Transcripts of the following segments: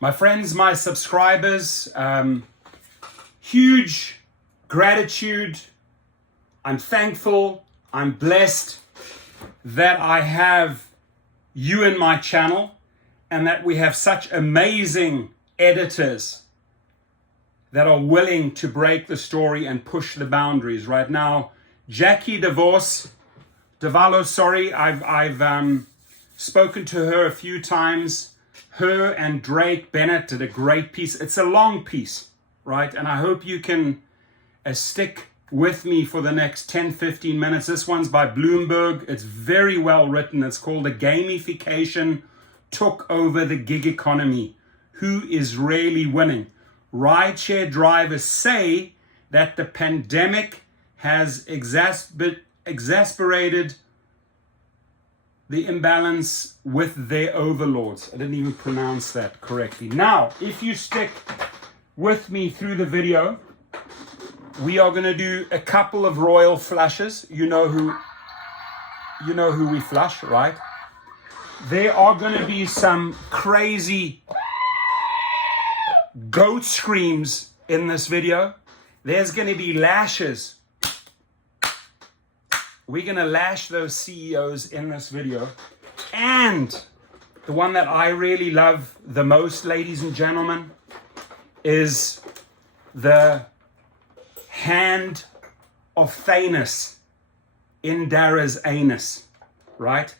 My friends, my subscribers, huge gratitude. I'm thankful, I'm blessed that I have you in my channel and that we have such amazing editors that are willing to break the story and push the boundaries. Right now, Jackie Davalo, I've spoken to her a few times. Her and Drake Bennett did a great piece. It's a long piece, right? And I hope you can stick with me for the next 10-15 minutes. This one's by Bloomberg. It's very well written. It's called "The Gamification Took Over the Gig Economy. Who is really winning?" Rideshare drivers say that the pandemic has exacerbated the imbalance with their overlords. I didn't even pronounce that correctly. Now, if you stick with me through the video, we are going to do a couple of royal flushes. You know who we flush, right? There are going to be some crazy goat screams in this video. There's going to be lashes. We're going to lash those CEOs in this video. And the one that I really love the most, ladies and gentlemen, is the hand of Thanos in Dara's anus, right?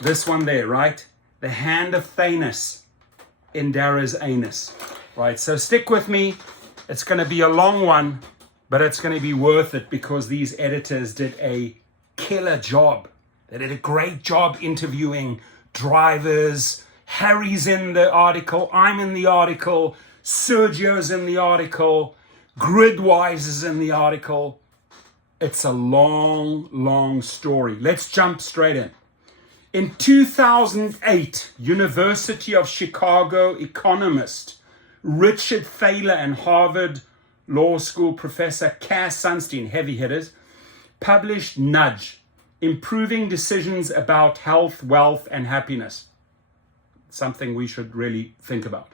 This one there, right? The hand of Thanos in Dara's anus, right? So stick with me. It's going to be a long one, but it's going to be worth it because these editors did a killer job. They did a great job interviewing drivers. Harry's in the article. I'm in the article. Sergio's in the article. Gridwise is in the article. It's a long, long story. Let's jump straight in. In 2008, University of Chicago economist Richard Thaler and Harvard Law School professor Cass Sunstein, heavy hitters, published Nudge, Improving Decisions About Health, Wealth, and Happiness. Something we should really think about.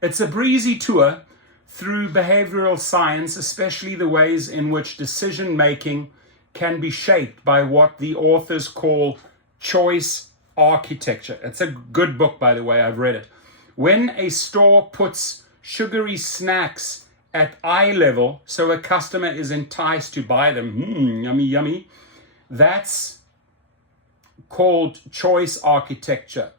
It's a breezy tour through behavioral science, especially the ways in which decision-making can be shaped by what the authors call choice architecture. It's a good book, by the way, I've read it. When a store puts sugary snacks at eye level, so a customer is enticed to buy them, yummy, yummy, that's called choice architecture.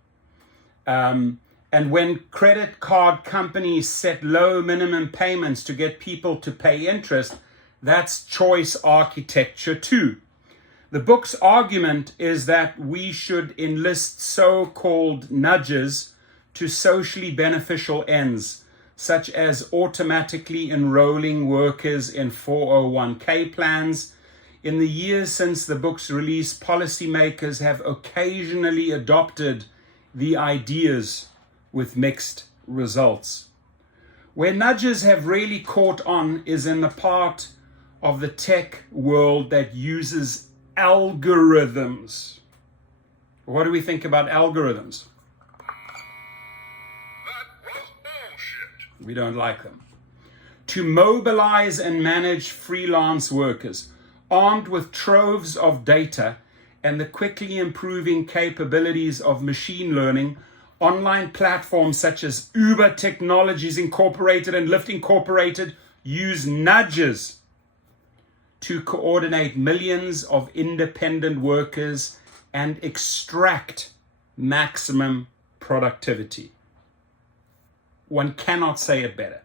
And when credit card companies set low minimum payments to get people to pay interest, that's choice architecture too. The book's argument is that we should enlist so-called nudges to socially beneficial ends, such as automatically enrolling workers in 401k plans. In the years since the book's release, policymakers have occasionally adopted the ideas with mixed results. Where nudges have really caught on is in the part of the tech world that uses algorithms. What do we think about algorithms? We don't like them. To mobilize and manage freelance workers, armed with troves of data and the quickly improving capabilities of machine learning, online platforms such as Uber Technologies Incorporated and Lyft Incorporated use nudges to coordinate millions of independent workers and extract maximum productivity. One cannot say it better,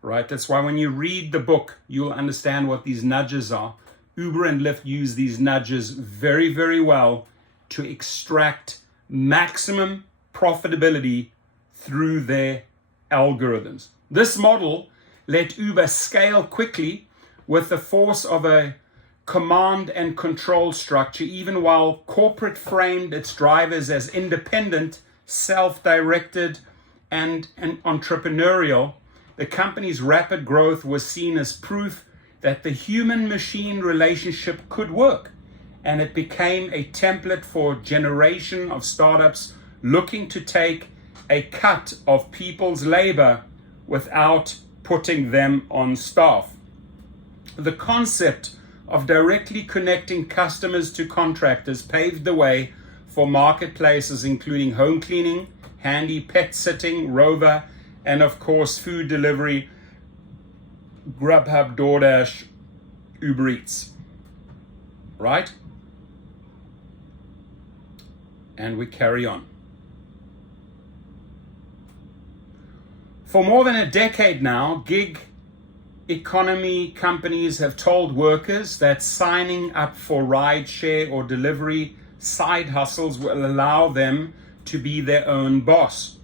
right? That's why when you read the book, you'll understand what these nudges are. Uber and Lyft use these nudges very, very well to extract maximum profitability through their algorithms. This model let Uber scale quickly with the force of a command and control structure, even while corporate framed its drivers as independent, self-directed, and entrepreneurial. The company's rapid growth was seen as proof that the human-machine relationship could work, and it became a template for a generation of startups looking to take a cut of people's labor without putting them on staff. The concept of directly connecting customers to contractors paved the way for marketplaces including home cleaning, handy pet sitting, Rover, and of course food delivery, Grubhub, DoorDash, Uber Eats. Right? And we carry on. For more than a decade now, gig economy companies have told workers that signing up for rideshare or delivery side hustles will allow them to be their own boss,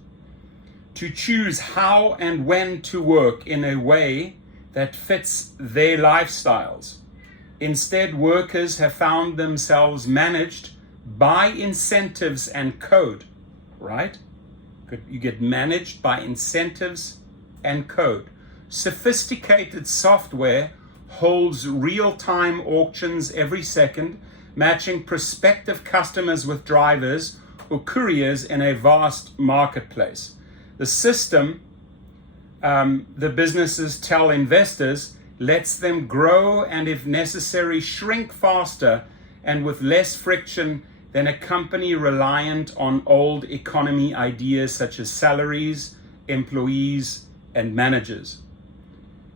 to choose how and when to work in a way that fits their lifestyles. Instead, workers have found themselves managed by incentives and code, right? You get managed by incentives and code. Sophisticated software holds real-time auctions every second, matching prospective customers with drivers or couriers in a vast marketplace. The system, the businesses tell investors, lets them grow and, if necessary, shrink faster and with less friction than a company reliant on old economy ideas such as salaries, employees, and managers.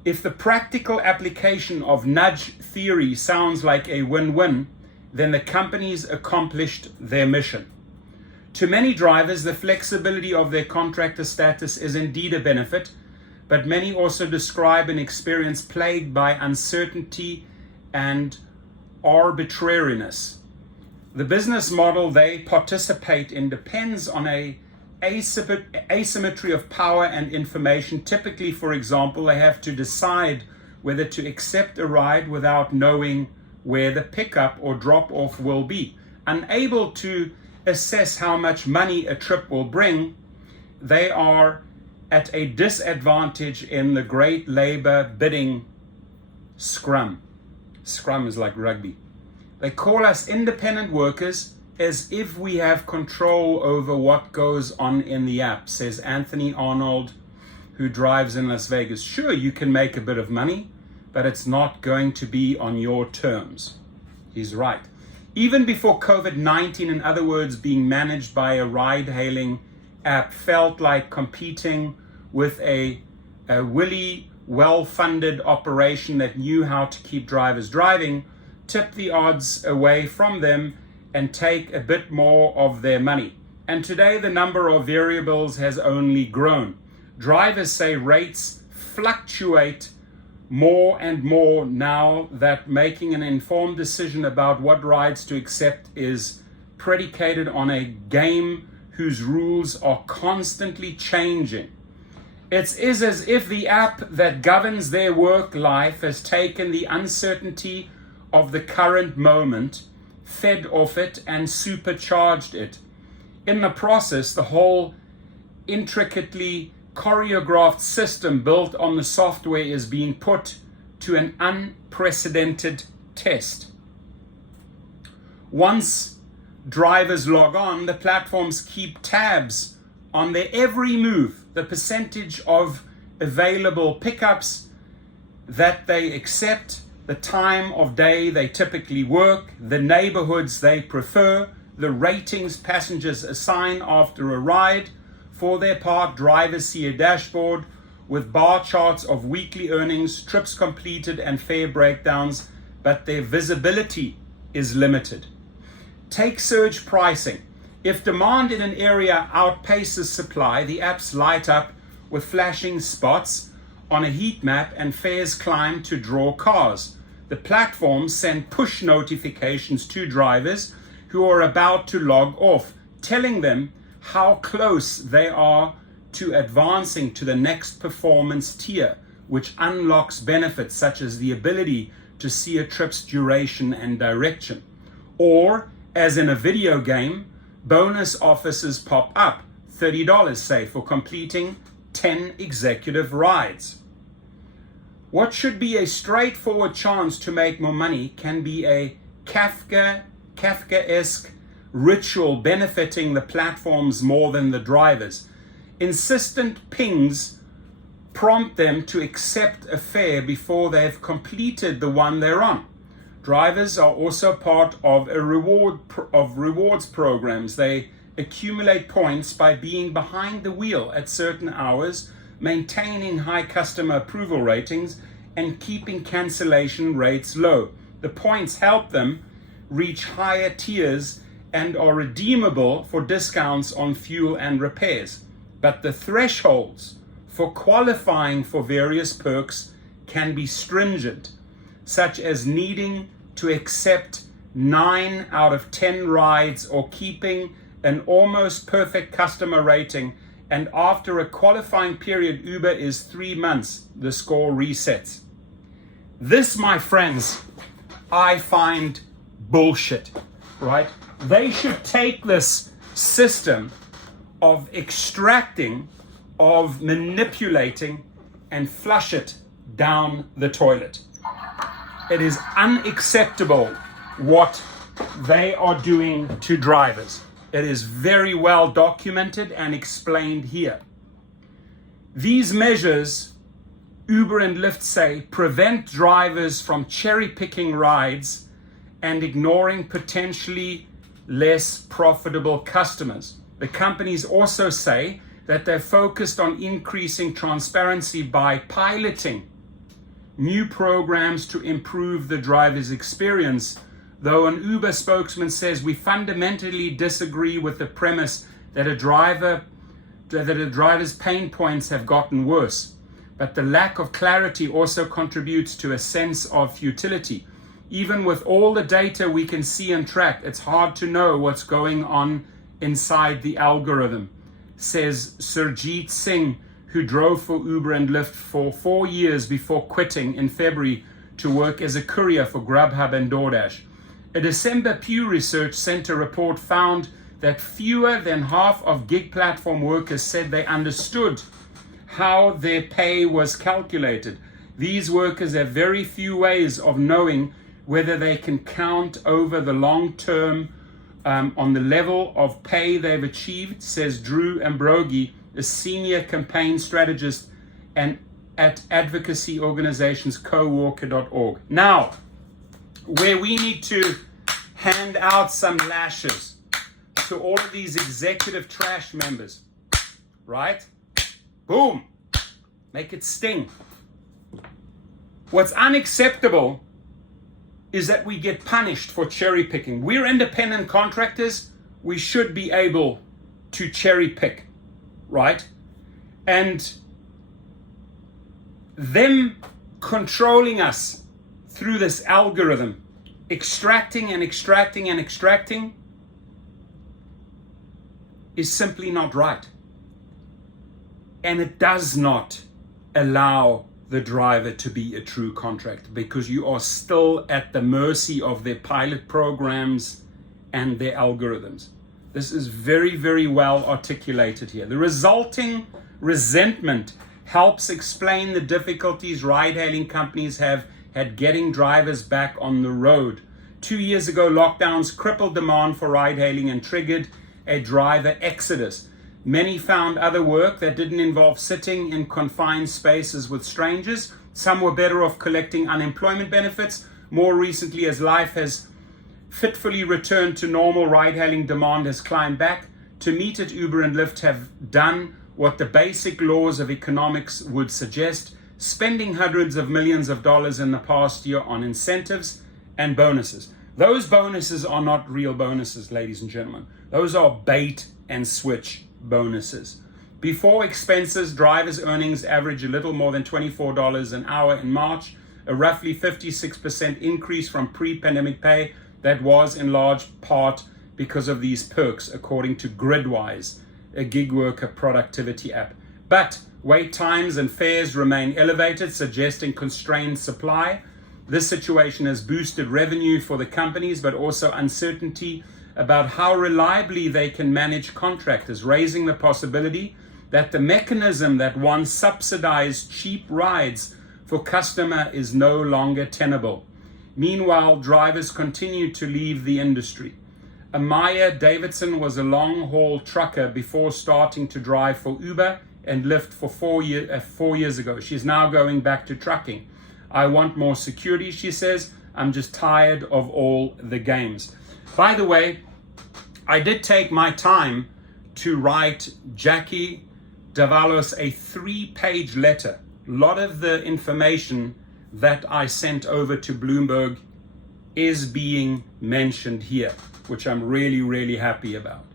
If the practical application of nudge theory sounds like a win-win, then the companies accomplished their mission. To many drivers, the flexibility of their contractor status is indeed a benefit, but many also describe an experience plagued by uncertainty and arbitrariness. The business model they participate in depends on a asymmetry of power and information. Typically, for example, they have to decide whether to accept a ride without knowing where the pickup or drop-off will be. Unable to assess how much money a trip will bring, they are at a disadvantage in the great labor bidding scrum. Scrum is like rugby. They call us independent workers as if we have control over what goes on in the app, says Anthony Arnold, who drives in Las Vegas. Sure, you can make a bit of money, but it's not going to be on your terms. He's right. Even before COVID-19, in other words, being managed by a ride-hailing app felt like competing with a willy, well-funded operation that knew how to keep drivers driving, tip the odds away from them and take a bit more of their money. And today the number of variables has only grown. Drivers say rates fluctuate more and more now that making an informed decision about what rides to accept is predicated on a game whose rules are constantly changing. It is as if the app that governs their work life has taken the uncertainty of the current moment, fed off it, and supercharged it. In the process, the whole intricately choreographed system built on the software is being put to an unprecedented test. Once drivers log on, the platforms keep tabs on their every move, the percentage of available pickups that they accept, the time of day they typically work, the neighborhoods they prefer, the ratings passengers assign after a ride. For their part, drivers see a dashboard with bar charts of weekly earnings, trips completed, and fare breakdowns, but their visibility is limited. Take surge pricing. If demand in an area outpaces supply, the apps light up with flashing spots on a heat map and fares climb to draw cars. The platforms send push notifications to drivers who are about to log off, telling them how close they are to advancing to the next performance tier, which unlocks benefits such as the ability to see a trip's duration and direction. Or, as in a video game, bonus offers pop up, $30 say, for completing 10 executive rides. What should be a straightforward chance to make more money can be a Kafkaesque ritual benefiting the platforms more than the drivers. Insistent pings prompt them to accept a fare before they've completed the one they're on. Drivers are also part of rewards programs. They accumulate points by being behind the wheel at certain hours, maintaining high customer approval ratings, and keeping cancellation rates low. The points help them reach higher tiers and are redeemable for discounts on fuel and repairs. But the thresholds for qualifying for various perks can be stringent, such as needing to accept 9 out of 10 rides or keeping an almost perfect customer rating. And after a qualifying period, Uber is 3 months, the score resets. This, my friends, I find bullshit, right? They should take this system of extracting, of manipulating, and flush it down the toilet. It is unacceptable what they are doing to drivers. It is very well documented and explained here. These measures, Uber and Lyft say, prevent drivers from cherry-picking rides and ignoring potentially less profitable customers. The companies also say that they're focused on increasing transparency by piloting new programs to improve the driver's experience, though an Uber spokesman says, we fundamentally disagree with the premise that a driver's pain points have gotten worse. But the lack of clarity also contributes to a sense of futility. Even with all the data we can see and track, it's hard to know what's going on inside the algorithm, says Surjit Singh, who drove for Uber and Lyft for 4 years before quitting in February to work as a courier for Grubhub and DoorDash. A December Pew Research Center report found that fewer than half of gig platform workers said they understood how their pay was calculated. These workers have very few ways of knowing whether they can count over the long term on the level of pay they've achieved, says Drew Ambrogi, a senior campaign strategist and at advocacy organizations coworker.org. Now, where we need to hand out some lashes to all of these executive trash members, right? Boom, make it sting. What's unacceptable is that we get punished for cherry picking. We're independent contractors. We should be able to cherry pick, right? And them controlling us through this algorithm, extracting and extracting and extracting, is simply not right. And it does not allow the driver to be a true contractor, because you are still at the mercy of their pilot programs and their algorithms. This is very, very well articulated here. The resulting resentment helps explain the difficulties ride-hailing companies have had getting drivers back on the road. 2 years ago, lockdowns crippled demand for ride-hailing and triggered a driver exodus. Many found other work that didn't involve sitting in confined spaces with strangers. Some were better off collecting unemployment benefits. More recently, as life has fitfully returned to normal, ride-hailing demand has climbed back. To meet it, Uber and Lyft have done what the basic laws of economics would suggest, spending hundreds of millions of dollars in the past year on incentives and bonuses. Those bonuses are not real bonuses, ladies and gentlemen. Those are bait and switch bonuses. Before expenses, drivers' earnings average a little more than $24 an hour in March, a roughly 56% increase from pre-pandemic pay that was in large part because of these perks, according to Gridwise, a gig worker productivity app. But wait times and fares remain elevated, suggesting constrained supply. This situation has boosted revenue for the companies, but also uncertainty about how reliably they can manage contractors, raising the possibility that the mechanism that once subsidized cheap rides for customer is no longer tenable. Meanwhile, drivers continue to leave the industry. Amaya Davidson was a long-haul trucker before starting to drive for Uber and Lyft for 4 years ago. She's now going back to trucking. I want more security, she says. I'm just tired of all the games. By the way, I did take my time to write Jackie Davalos a 3-page letter. A lot of the information that I sent over to Bloomberg is being mentioned here, which I'm really, really happy about.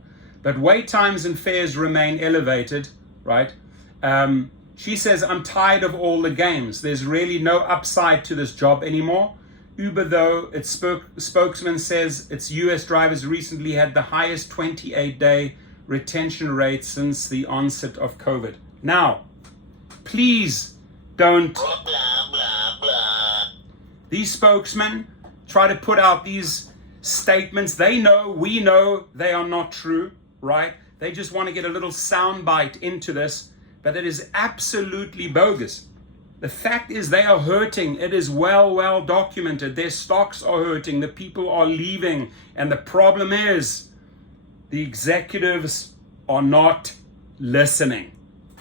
But wait times and fares remain elevated, right? She says, I'm tired of all the games. There's really no upside to this job anymore. Uber, though, its spokesman says its US drivers recently had the highest 28-day retention rate since the onset of COVID. Now, please don't. Blah, blah, blah. These spokesmen try to put out these statements. They know, we know they are not true, right? They just want to get a little soundbite into this, but it is absolutely bogus. The fact is they are hurting. It is well documented. Their stocks are hurting. The people are leaving. And the problem is the executives are not listening,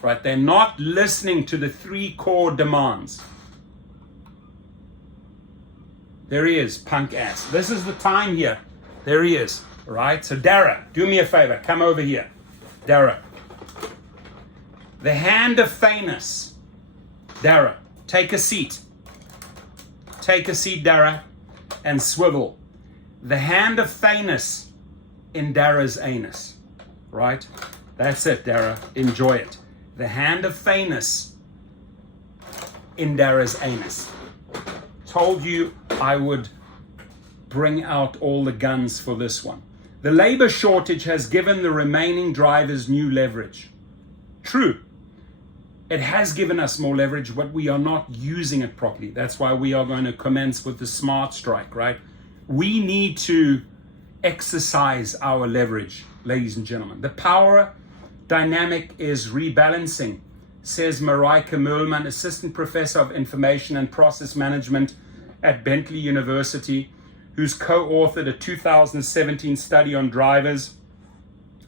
right? They're not listening to the 3 core demands. There he is, punk ass. This is the time here. There he is, right? So Dara, do me a favor. Come over here. Dara. The hand of Thanos. Dara, take a seat. Take a seat, Dara, and swivel. The hand of Thanos in Dara's anus, right? That's it, Dara. Enjoy it. The hand of Thanos in Dara's anus. Told you I would bring out all the guns for this one. The labor shortage has given the remaining drivers new leverage. True. It has given us more leverage, but we are not using it properly. That's why we are going to commence with the smart strike, right? We need to exercise our leverage, ladies and gentlemen. The power dynamic is rebalancing, says Marika Merlman, assistant professor of information and process management at Bentley University, who's co-authored a 2017 study on drivers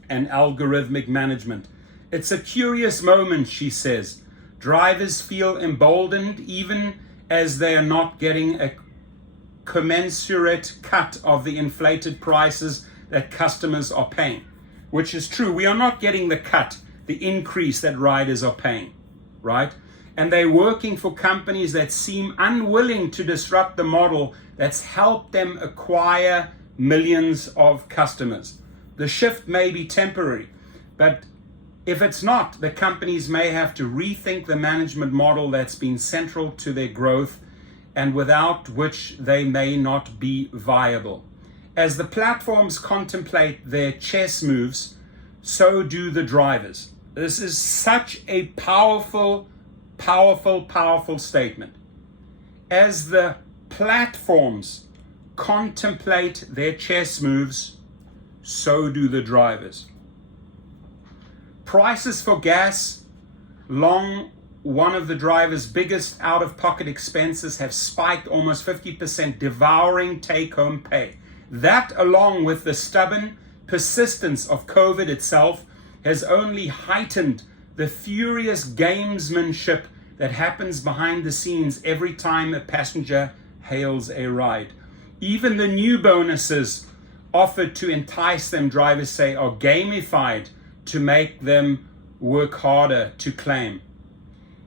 and algorithmic management. It's a curious moment, she says. Drivers feel emboldened even as they are not getting a commensurate cut of the inflated prices that customers are paying, which is true. We are not getting the cut, the increase that riders are paying, right? And they're working for companies that seem unwilling to disrupt the model that's helped them acquire millions of customers. The shift may be temporary, but if it's not, the companies may have to rethink the management model that's been central to their growth and without which they may not be viable. As the platforms contemplate their chess moves, so do the drivers. This is such a powerful statement. As the platforms contemplate their chess moves, so do the drivers. Prices for gas, long one of the drivers' biggest out-of-pocket expenses, have spiked almost 50%, devouring take-home pay. That, along with the stubborn persistence of COVID itself, has only heightened the furious gamesmanship that happens behind the scenes every time a passenger hails a ride. Even the new bonuses offered to entice them, drivers say, are gamified to make them work harder to claim.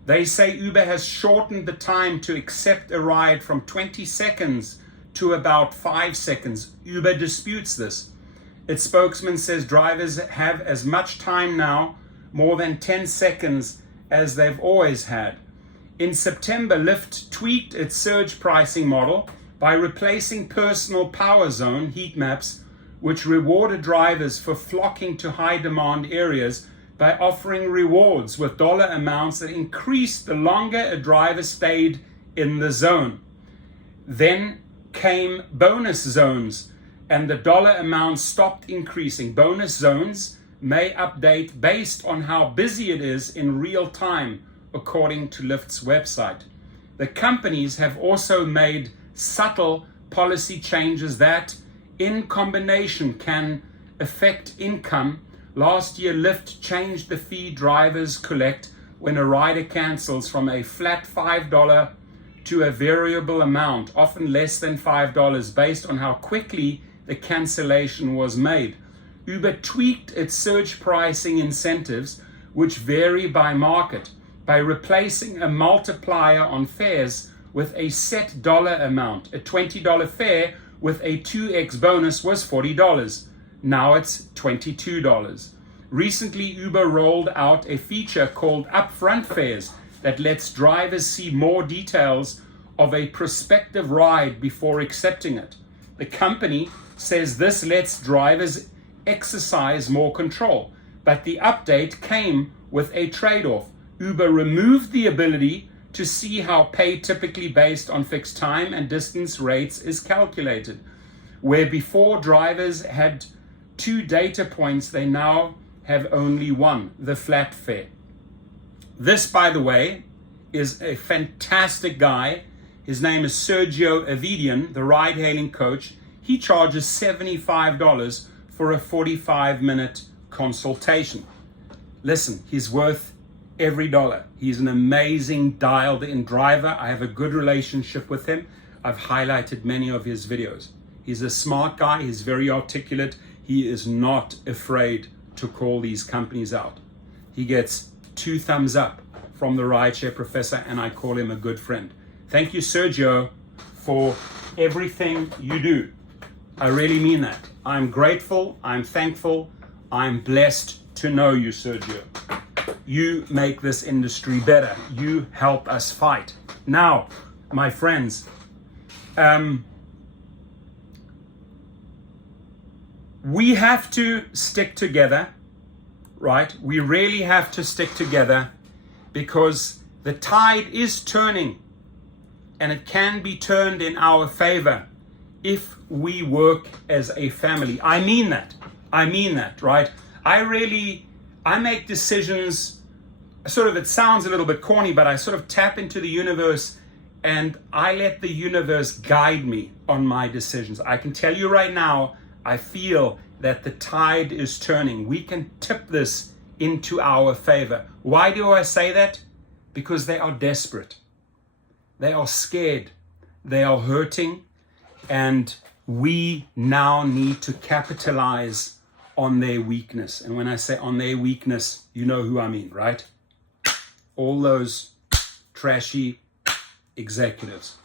They say Uber has shortened the time to accept a ride from 20 seconds to about 5 seconds. Uber disputes this. Its spokesman says drivers have as much time now, more than 10 seconds, as they've always had. In September, Lyft tweaked its surge pricing model by replacing personal power zone heat maps, which rewarded drivers for flocking to high demand areas, by offering rewards with dollar amounts that increased the longer a driver stayed in the zone. Then came bonus zones, and the dollar amount stopped increasing. Bonus zones may update based on how busy it is in real time, according to Lyft's website. The companies have also made subtle policy changes that, in combination can affect income. Last year, Lyft changed the fee drivers collect when a rider cancels from a flat $5 to a variable amount, often less than $5, based on how quickly the cancellation was made. Uber tweaked its surge pricing incentives, which vary by market, by replacing a multiplier on fares with a set dollar amount. A $20 fare with a 2x bonus was $40. Now it's $22. Recently, Uber rolled out a feature called upfront fares that lets drivers see more details of a prospective ride before accepting it. The company says this lets drivers exercise more control, but the update came with a trade-off. Uber removed the ability to see how pay, typically based on fixed time and distance rates, is calculated. Where before drivers had 2 data points, they now have only one, the flat fare. This, by the way, is a fantastic guy. His name is Sergio Avidian, the ride-hailing coach. He charges $75 for a 45-minute consultation. Listen, he's worth every dollar. He's an amazing dialed-in driver. I have a good relationship with him. I've highlighted many of his videos. He's a smart guy. He's very articulate. He is not afraid to call these companies out. He gets 2 thumbs up from the Rideshare Professor, and I call him a good friend. Thank you, Sergio, for everything you do. I really mean that. I'm grateful, I'm thankful, I'm blessed to know you, Sergio. You make this industry better. You help us fight. Now, my friends, we have to stick together, right? We really have to stick together, because the tide is turning, and it can be turned in our favor if we work as a family. I mean that, right? I make decisions, sort of, it sounds a little bit corny, but I sort of tap into the universe and I let the universe guide me on my decisions. I can tell you right now, I feel that the tide is turning. We can tip this into our favor. Why do I say that? Because they are desperate. They are scared. They are hurting. And we now need to capitalize on their weakness. And when I say on their weakness, you know who I mean, right? All those trashy executives.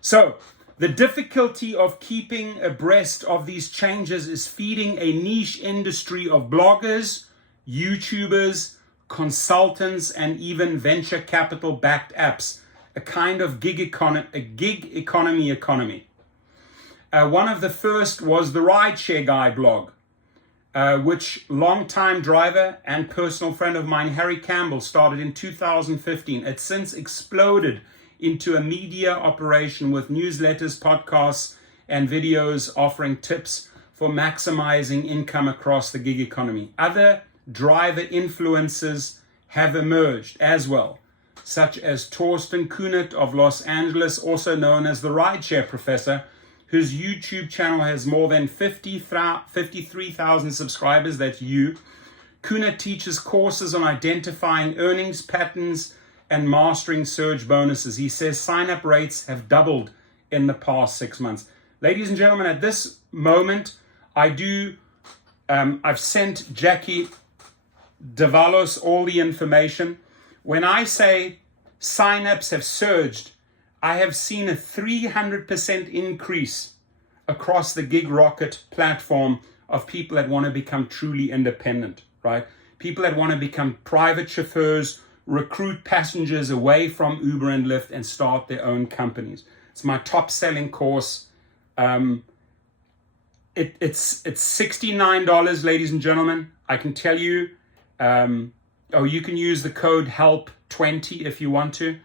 So the difficulty of keeping abreast of these changes is feeding a niche industry of bloggers, YouTubers, consultants, and even venture capital backed apps, a kind of gig economy. One of the first was the Rideshare Guy blog, which longtime driver and personal friend of mine, Harry Campbell, started in 2015. It's since exploded into a media operation with newsletters, podcasts, and videos offering tips for maximizing income across the gig economy. Other driver influencers have emerged as well, such as Torsten Kunert of Los Angeles, also known as the Rideshare Professor, whose YouTube channel has more than 53,000 subscribers. That's you. Kunert teaches courses on identifying earnings patterns and mastering surge bonuses. He says sign-up rates have doubled in the past 6 months. Ladies and gentlemen, at this moment, I've sent Jackie Davalos all the information. When I say sign-ups have surged, I have seen a 300% increase across the Gig Rocket platform of people that want to become truly independent, right? People that want to become private chauffeurs, recruit passengers away from Uber and Lyft, and start their own companies. It's my top selling course. It's $69, ladies and gentlemen. I can tell you, you can use the code HELP20 if you want to.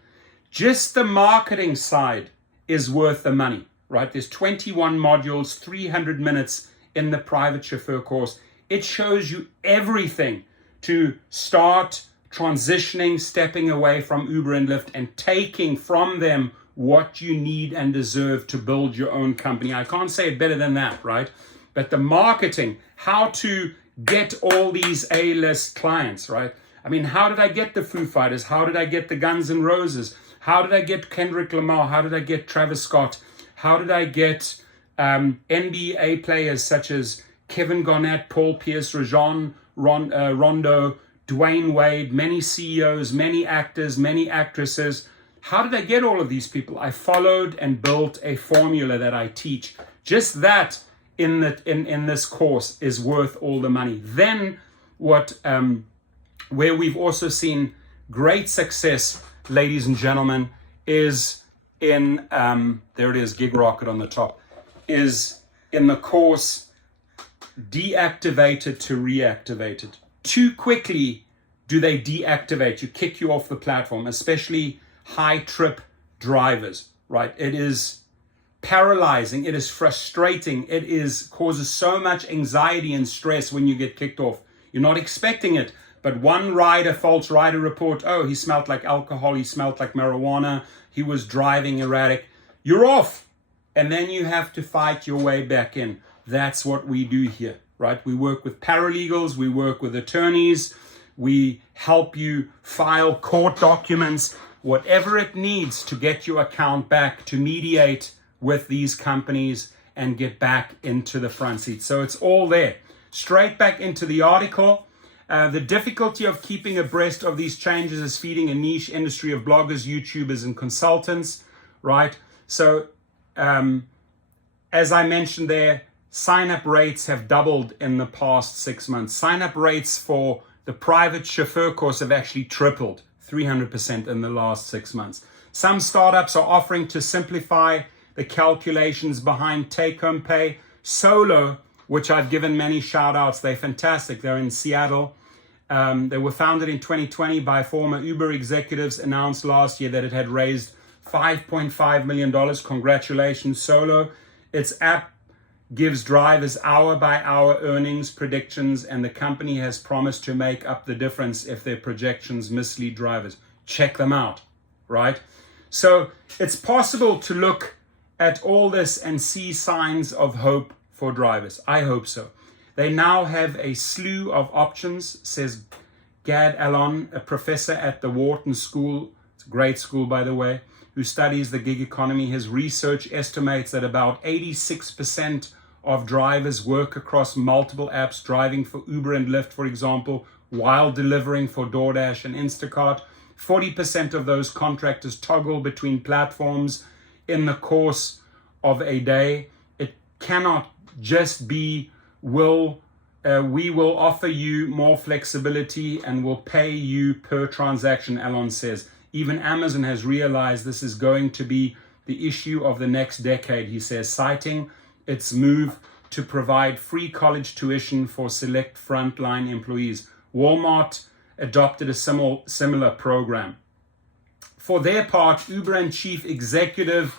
Just the marketing side is worth the money, right? There's 21 modules, 300 minutes in the private chauffeur course. It shows you everything to start transitioning, stepping away from Uber and Lyft, and taking from them what you need and deserve to build your own company. I can't say it better than that, right? But the marketing, how to get all these A-list clients, right? I mean, how did I get the Foo Fighters? How did I get the Guns N' Roses? How did I get Kendrick Lamar? How did I get Travis Scott? How did I get NBA players such as Kevin Garnett, Paul Pierce, Rajon Rondo, Dwayne Wade, many CEOs, many actors, many actresses? How did I get all of these people? I followed and built a formula that I teach. Just that in this course is worth all the money. Then where we've also seen great success, ladies and gentlemen, is in, there it is, Gig Rocket on the top, is in the course Deactivated to Reactivated. Too quickly do they deactivate you, kick you off the platform, especially high trip drivers, right? It is paralyzing, it is frustrating, causes so much anxiety and stress when you get kicked off. You're not expecting it, but one rider, false rider report, oh, he smelled like alcohol, he smelled like marijuana, he was driving erratic. You're off, and then you have to fight your way back in. That's what we do here, right? We work with paralegals, we work with attorneys, we help you file court documents, whatever it needs to get your account back, to mediate with these companies and get back into the front seat. So it's all there. Straight back into the article. The difficulty of keeping abreast of these changes is feeding a niche industry of bloggers, YouTubers, and consultants, right? So as I mentioned there, sign-up rates have doubled in the past 6 months. Sign-up rates for the private chauffeur course have actually tripled, 300% in the last 6 months. Some startups are offering to simplify the calculations behind take-home pay. Solo, which I've given many shout-outs, they're fantastic. They're in Seattle. They were founded in 2020 by former Uber executives, announced last year that it had raised $5.5 million. Congratulations, Solo. Its app gives drivers hour-by-hour earnings predictions, and the company has promised to make up the difference if their projections mislead drivers. Check them out, right? So it's possible to look at all this and see signs of hope for drivers. I hope so. They now have a slew of options, says Gad Alon, a professor at the Wharton School, it's a great school by the way, who studies the gig economy. His research estimates that about 86% of drivers work across multiple apps, driving for Uber and Lyft, for example, while delivering for DoorDash and Instacart. 40% of those contractors toggle between platforms in the course of a day. It cannot just be, we will offer you more flexibility and will pay you per transaction, Alon says. Even Amazon has realized this is going to be the issue of the next decade, he says, citing its move to provide free college tuition for select frontline employees. Walmart adopted a similar program. For their part, Uber and Chief Executive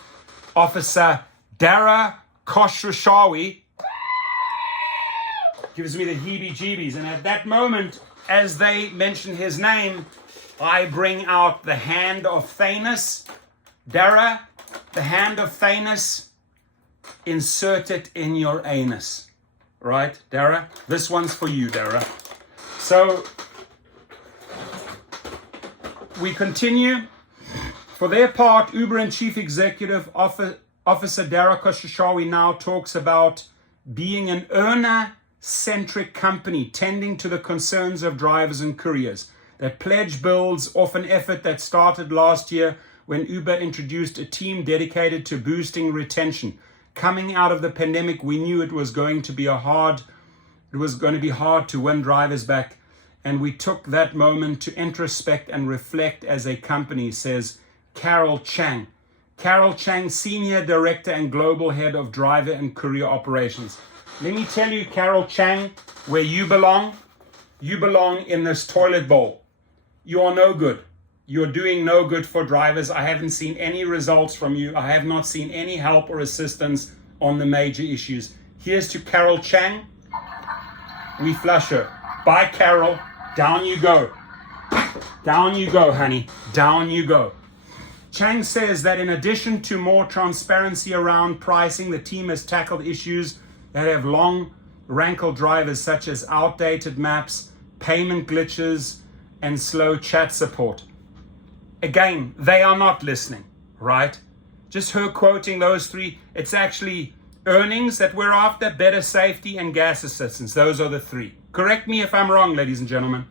Officer Dara Khosrowshahi gives me the heebie-jeebies. And at that moment, as they mention his name, I bring out the hand of Thanos. Dara, the hand of Thanos, insert it in your anus. Right, Dara? This one's for you, Dara. So, we continue. For their part, Uber and Chief Executive Officer Dara Khosrowshahi now talks about being an earner-centric company, tending to the concerns of drivers and couriers. That pledge builds off an effort that started last year when Uber introduced a team dedicated to boosting retention. Coming out of the pandemic, we knew it was going to be hard to win drivers back, and we took that moment to introspect and reflect as a company, says Carol Chang. Carol Chang, Senior Director and Global Head of Driver and Courier Operations. Let me tell you, Carol Chang, where you belong. You belong in this toilet bowl. You are no good. You're doing no good for drivers. I haven't seen any results from you. I have not seen any help or assistance on the major issues. Here's to Carol Chang. We flush her. Bye, Carol. Down you go. Down you go, honey. Down you go. Chang says that in addition to more transparency around pricing, the team has tackled issues that have long rankled drivers, such as outdated maps, payment glitches, and slow chat support. Again, they are not listening, right? Just her quoting those three. It's actually earnings that we're after, better safety, and gas assistance. Those are the three. Correct me if I'm wrong, ladies and gentlemen.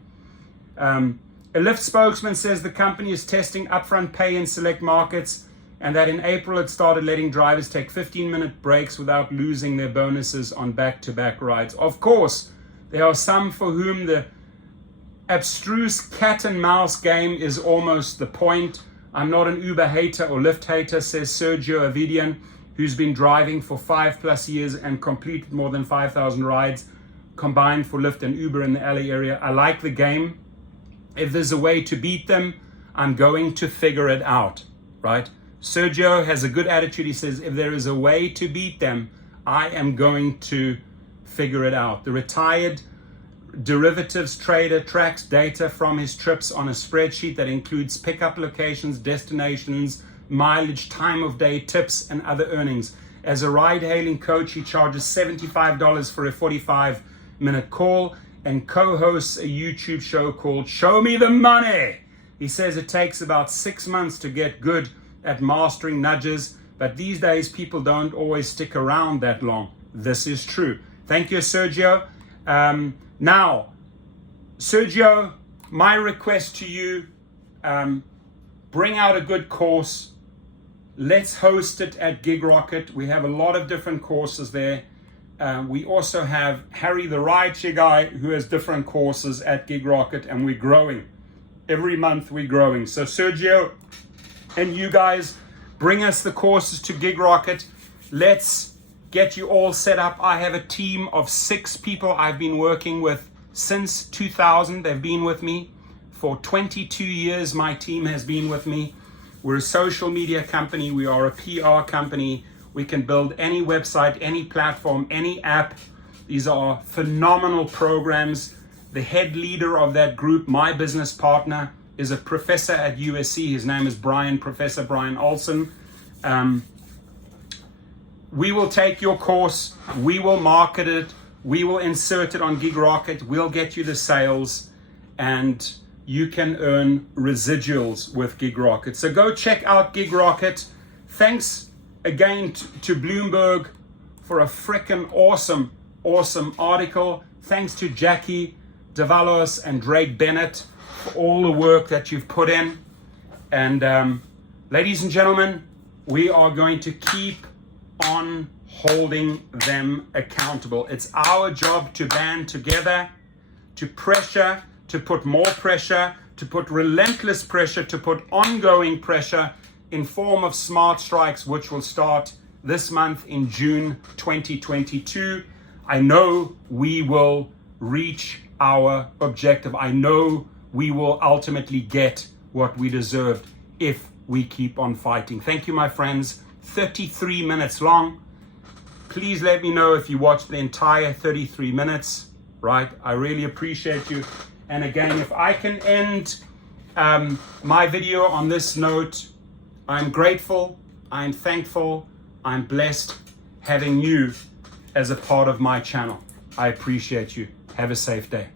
A Lyft spokesman says the company is testing upfront pay in select markets, and that in April it started letting drivers take 15-minute breaks without losing their bonuses on back-to-back rides. Of course, there are some for whom the abstruse cat and mouse game is almost the point. I'm not an Uber hater or Lyft hater, says Sergio Avidian, who's been driving for 5+ years and completed more than 5,000 rides combined for Lyft and Uber in the LA area. I like the game. If there's a way to beat them, I'm going to figure it out, right? Sergio has a good attitude. He says, if there is a way to beat them, I am going to figure it out. The retired derivatives trader tracks data from his trips on a spreadsheet that includes pickup locations, destinations, mileage, time of day, tips, and other earnings. As a ride-hailing coach, he charges $75 for a 45-minute call and co-hosts a YouTube show called Show Me the Money. He says it takes about 6 months to get good at mastering nudges, but these days people don't always stick around that long. This is true. Thank you, Sergio. Now, Sergio, my request to you, bring out a good course. Let's host it at Gig Rocket. We have a lot of different courses there. We also have Harry, the Rideshare guy, who has different courses at Gig Rocket, and we're growing. Every month we're growing. So Sergio and you guys, bring us the courses to Gig Rocket. Let's get you all set up. I have a team of 6 people I've been working with since 2000. They've been with me for 22 years. My team has been with me. We're a social media company. We are a PR company. We can build any website, any platform, any app. These are phenomenal programs. The head leader of that group, my business partner, is a professor at USC. His name is Professor Brian Olson. We will take your course. We will market it. We will insert it on Gig Rocket. We'll get you the sales, and you can earn residuals with Gig Rocket. So go check out Gig Rocket. Thanks again to Bloomberg for a frickin' awesome article. Thanks to Jackie Davalos and Drake Bennett for all the work that you've put in. And ladies and gentlemen, we are going to keep on holding them accountable. It's our job to band together, to pressure, to put more pressure, to put relentless pressure, to put ongoing pressure in form of smart strikes, which will start this month in June 2022. I know we will reach our objective. I know we will ultimately get what we deserved if we keep on fighting. Thank you, my friends. 33 minutes long. Please let me know if you watched the entire 33 minutes, right? I really appreciate you. And again, if I can end my video on this note, I'm grateful, I'm thankful, I'm blessed having you as a part of my channel. I appreciate you. Have a safe day.